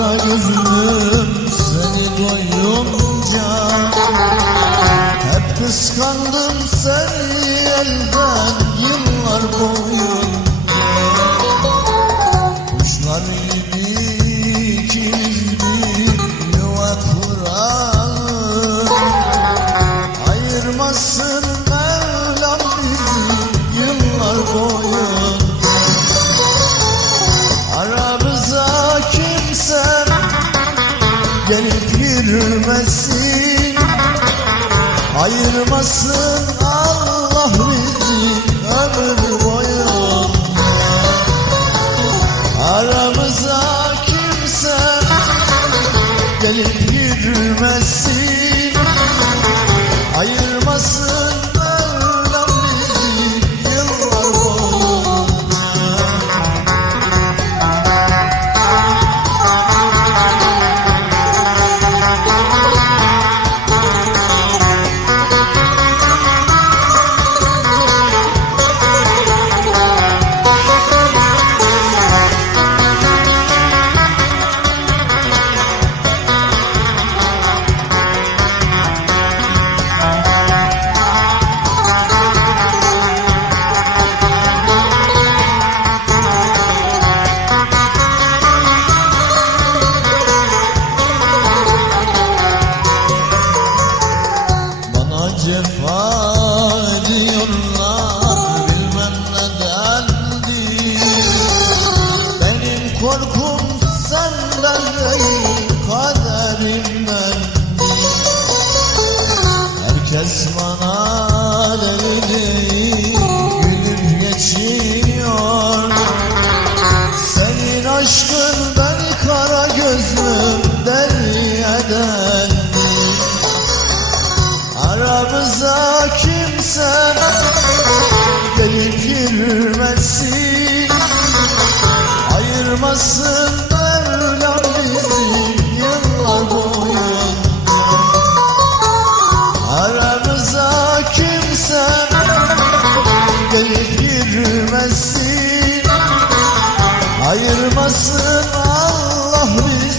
da gözüm seni doyunca Hep kıskandım seni elden yıllar boyu Kuşlar gibi ikimiz bir yuva Ayırmasın gülmesin. Ayırmasın Allah bizi ömür boyu Aramıza you. Yaşamasın Allah bilir